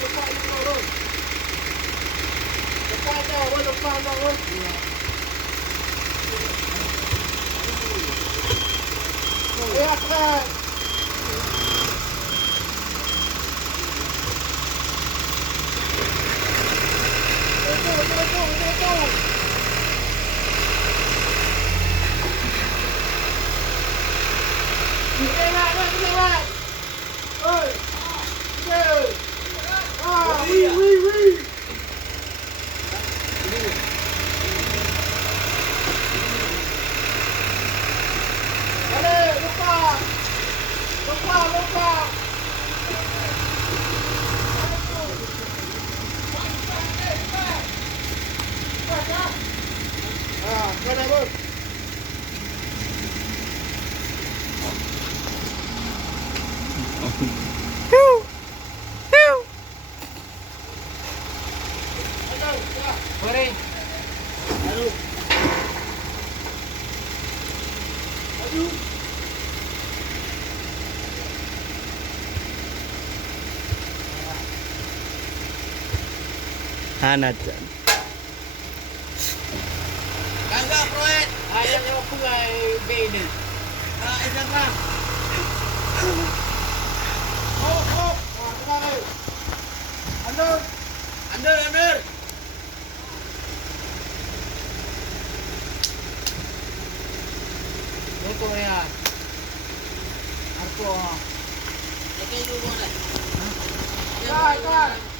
lupa itu turun. Lupa itu, lupa turun. Lihat kan. Itu. Lewat. Oi. Oui. Allez, lupa. Kena bos. Mari. Aduh. Hanat. Kangga proyek. Ayam yang aku ngai beda. Ayam lah. Oh. Tenang. Under. Itu ya. Arpo. Kayak dulu kan. Kan.